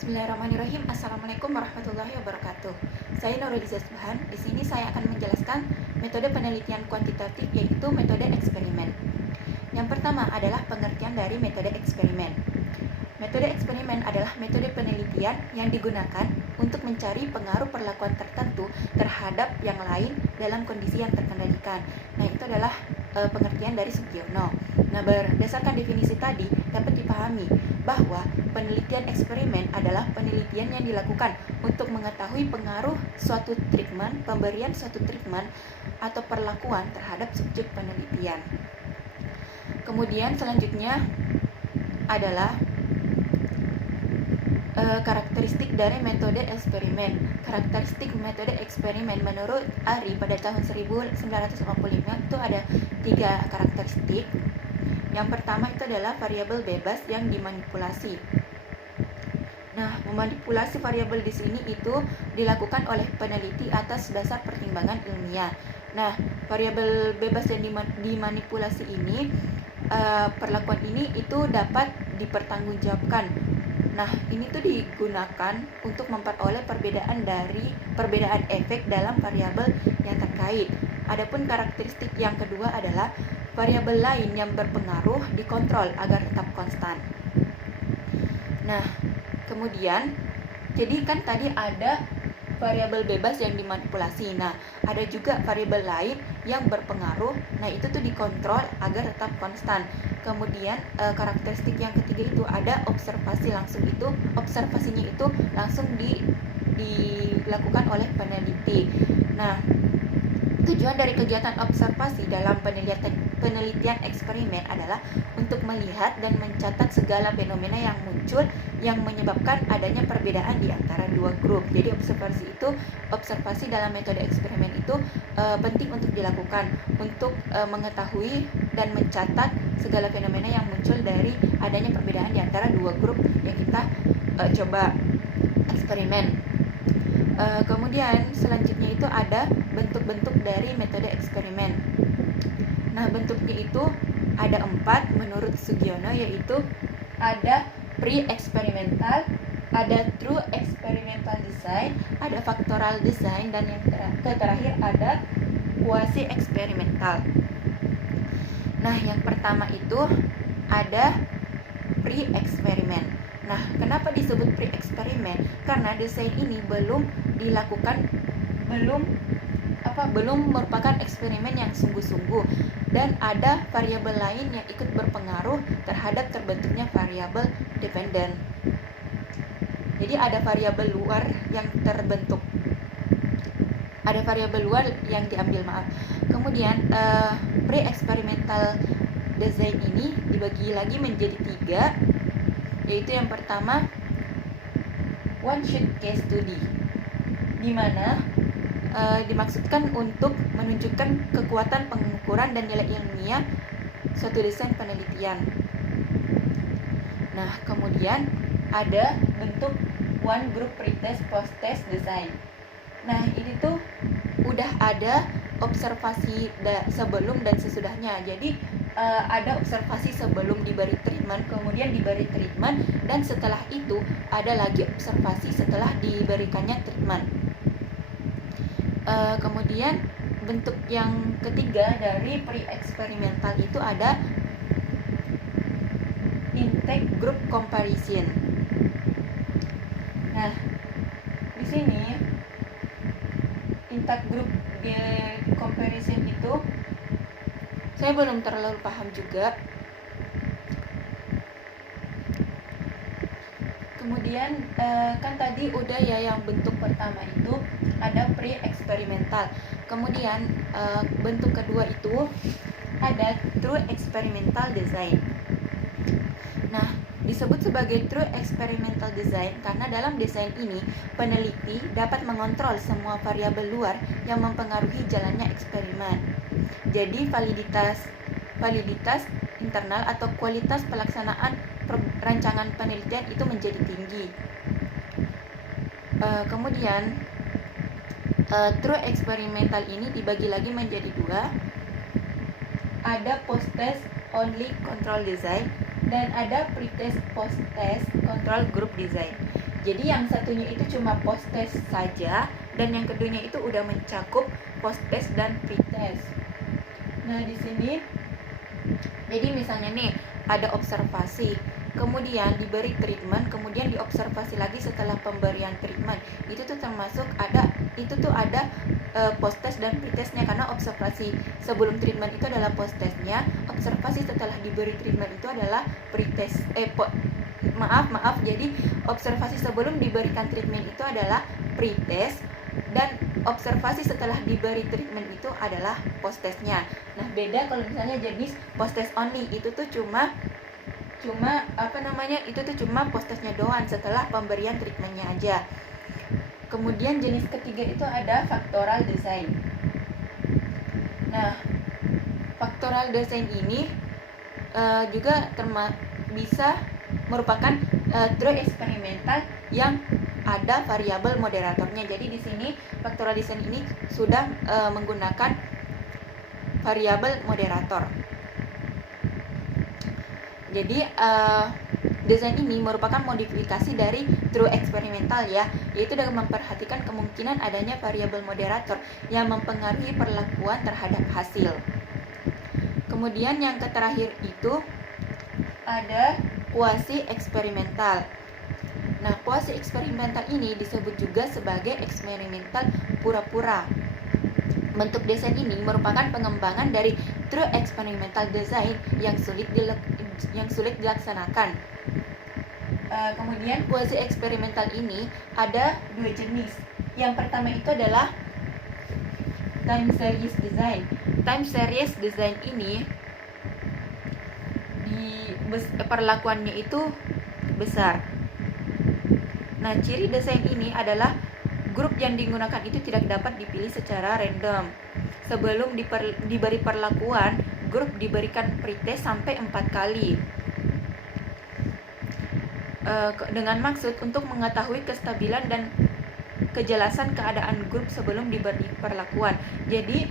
Bismillahirrahmanirrahim. Assalamualaikum warahmatullahi wabarakatuh. Saya Nurul Izasbahan. Di sini saya akan menjelaskan metode penelitian kuantitatif, yaitu metode eksperimen. Yang pertama adalah pengertian dari metode eksperimen. Metode eksperimen adalah metode penelitian yang digunakan untuk mencari pengaruh perlakuan tertentu terhadap yang lain dalam kondisi yang terkendalikan. Nah, itu adalah pengertian dari Sugiono. Nah, berdasarkan definisi tadi dapat dipahami bahwa penelitian eksperimen adalah penelitian yang dilakukan untuk mengetahui pengaruh suatu treatment, pemberian suatu treatment atau perlakuan terhadap subjek penelitian. Kemudian selanjutnya adalah karakteristik dari metode eksperimen. Karakteristik metode eksperimen menurut Ari pada tahun 1985 itu ada 3 karakteristik. Yang pertama itu adalah variabel bebas yang dimanipulasi. Nah, memanipulasi variabel di sini itu dilakukan oleh peneliti atas dasar pertimbangan ilmiah. Nah, variabel bebas yang dimanipulasi ini, perlakuan ini itu dapat dipertanggungjawabkan. Nah, ini tuh digunakan untuk memperoleh perbedaan efek dalam variabel yang terkait. Adapun karakteristik yang kedua adalah variabel lain yang berpengaruh dikontrol agar tetap konstan. Nah, kemudian jadi kan tadi ada variabel bebas yang dimanipulasi. Nah, ada juga variabel lain yang berpengaruh. Nah, itu tuh dikontrol agar tetap konstan. Kemudian karakteristik yang ketiga itu ada observasi langsung. Itu observasinya itu langsung dilakukan oleh peneliti. Nah, tujuan dari kegiatan observasi dalam penelitian eksperimen adalah untuk melihat dan mencatat segala fenomena yang muncul yang menyebabkan adanya perbedaan di antara dua grup. Jadi observasi dalam metode eksperimen itu penting untuk dilakukan untuk mengetahui dan mencatat segala fenomena yang muncul dari adanya perbedaan di antara dua grup yang kita coba eksperimen. Kemudian selanjutnya itu ada bentuk-bentuk dari metode eksperimen. Nah, bentuknya itu ada 4 menurut Sugiono, yaitu ada pre-eksperimental, ada true experimental design, ada factorial design, dan yang terakhir ada quasi-eksperimental. Nah, yang pertama itu ada pre-eksperimen. Nah, kenapa disebut pre-eksperimen? Karena desain ini belum merupakan eksperimen yang sungguh-sungguh, dan ada variabel lain yang ikut berpengaruh terhadap terbentuknya variabel dependen. Jadi ada variabel luar yang terbentuk, ada variabel luar yang diambil, Kemudian pre-experimental design ini dibagi lagi menjadi 3, yaitu yang pertama one shot case study, di mana dimaksudkan untuk menunjukkan kekuatan pengukuran dan nilai ilmiah suatu desain penelitian. Nah, kemudian ada bentuk one group pretest post-test design. Nah, ini tuh udah ada observasi sebelum dan sesudahnya. Jadi ada observasi sebelum diberi treatment, kemudian diberi treatment, dan setelah itu ada lagi observasi setelah diberikannya treatment. Kemudian bentuk yang ketiga dari pre-eksperimental itu ada intake group comparison. Nah, di sini intake group comparison itu saya belum terlalu paham juga. Kemudian kan tadi udah ya, yang bentuk pertama itu ada pre-eksperimental. Kemudian bentuk kedua itu ada true experimental design. Nah, disebut sebagai true experimental design karena dalam desain ini peneliti dapat mengontrol semua variabel luar yang mempengaruhi jalannya eksperimen. Jadi validitas internal atau kualitas pelaksanaan rancangan penelitian itu menjadi tinggi. Kemudian true experimental ini dibagi lagi menjadi 2. Ada post-test only control design dan ada pre-test post-test control group design. Jadi yang satunya itu cuma post test saja, dan yang keduanya itu udah mencakup post test dan pre-test. Nah, di sini jadi misalnya nih ada observasi, kemudian diberi treatment, kemudian diobservasi lagi setelah pemberian treatment. Itu tuh termasuk ada post test dan pre-testnya, karena observasi sebelum treatment itu adalah post testnya, observasi setelah diberi treatment itu adalah pre-test. Jadi observasi sebelum diberikan treatment itu adalah pre-test, dan observasi setelah diberi treatment itu adalah post testnya. Nah, beda kalau misalnya jenis post test only, itu tuh cuma post testnya doang setelah pemberian treatmentnya aja. Kemudian jenis ketiga itu ada factorial design. Nah, factorial design ini juga bisa merupakan true eksperimental yang ada variabel moderatornya. Jadi di sini factorial design ini sudah menggunakan variabel moderator. Jadi desain ini merupakan modifikasi dari true eksperimental ya, yaitu dengan memperhatikan kemungkinan adanya variabel moderator yang mempengaruhi perlakuan terhadap hasil. Kemudian yang terakhir itu ada kuasi eksperimental. Nah, kuasi eksperimental ini disebut juga sebagai eksperimental pura-pura. Bentuk desain ini merupakan pengembangan dari true experimental design yang sulit dilaksanakan. Kemudian quasi eksperimental ini ada dua jenis. Yang pertama itu adalah time series design. Time series design ini perlakuannya itu besar. Nah, ciri desain ini adalah grup yang digunakan itu tidak dapat dipilih secara random. Sebelum diberi perlakuan, grup diberikan pretest sampai 4 kali. Dengan maksud untuk mengetahui kestabilan dan kejelasan keadaan grup sebelum diberi perlakuan. Jadi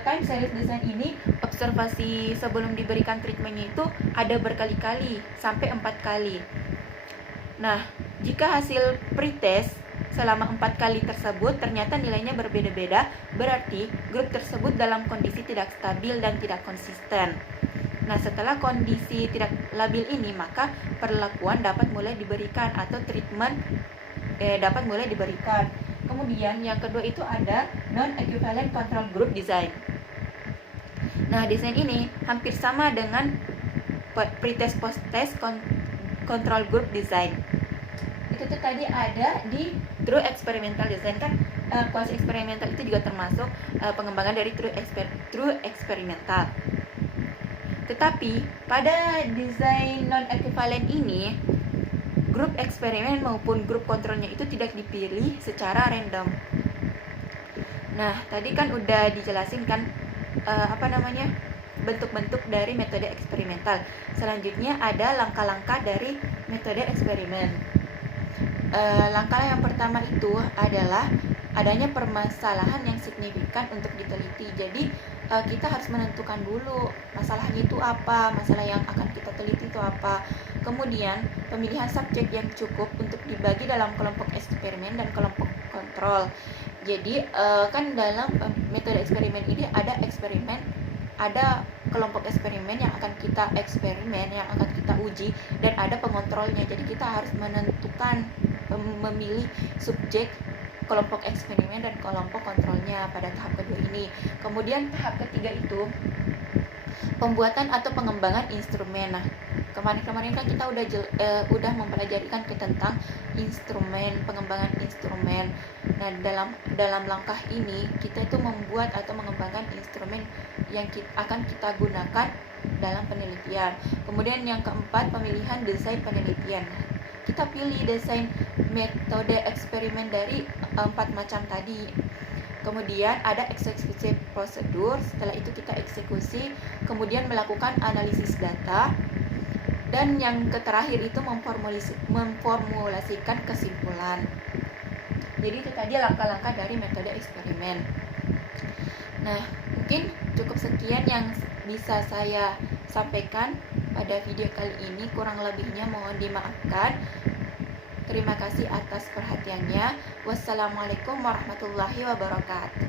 time series design ini observasi sebelum diberikan treatmentnya itu ada berkali-kali sampai 4 kali. Nah, jika hasil pretest selama 4 kali tersebut ternyata nilainya berbeda-beda, berarti grup tersebut dalam kondisi tidak stabil dan tidak konsisten. Nah, setelah kondisi tidak labil ini, maka perlakuan dapat mulai diberikan atau treatment dapat mulai diberikan. Kemudian yang kedua itu ada non-equivalent control group design. Nah, desain ini hampir sama dengan pretest post-test control group design. Itu tuh tadi ada di true experimental design kan. Quasi eksperimental itu juga termasuk pengembangan dari true eksperimental. Tetapi pada desain non-equivalent ini, grup eksperimen maupun grup kontrolnya itu tidak dipilih secara random. Nah, tadi kan udah dijelasin kan bentuk-bentuk dari metode eksperimental. Selanjutnya ada langkah-langkah dari metode eksperimen. Langkah yang pertama itu adalah adanya permasalahan yang signifikan untuk diteliti. Jadi kita harus menentukan dulu masalahnya itu apa, masalah yang akan kita teliti itu apa. Kemudian pemilihan subjek yang cukup untuk dibagi dalam kelompok eksperimen dan kelompok kontrol. Jadi kan dalam metode eksperimen ini ada eksperimen, ada kelompok eksperimen yang akan kita eksperimen, yang akan kita uji, dan ada pengontrolnya. Jadi kita harus menentukan, memilih subjek, kelompok eksperimen dan kelompok kontrolnya pada tahap kedua ini. Kemudian tahap ketiga itu pembuatan atau pengembangan instrumen. Nah, kemarin kan kita udah mempelajarikan tentang instrumen, pengembangan instrumen. Nah, dalam langkah ini kita itu membuat atau mengembangkan instrumen yang akan kita gunakan dalam penelitian. Kemudian yang keempat, pemilihan desain penelitian. Kita pilih desain metode eksperimen dari 4 macam tadi. Kemudian ada eksekusi prosedur, setelah itu kita eksekusi, kemudian melakukan analisis data, dan yang terakhir itu memformulasikan kesimpulan. Jadi itu tadi langkah-langkah dari metode eksperimen. Nah, mungkin cukup sekian yang bisa saya sampaikan pada video kali ini, kurang lebihnya mohon dimaafkan. Terima kasih atas perhatiannya. Wassalamualaikum warahmatullahi wabarakatuh.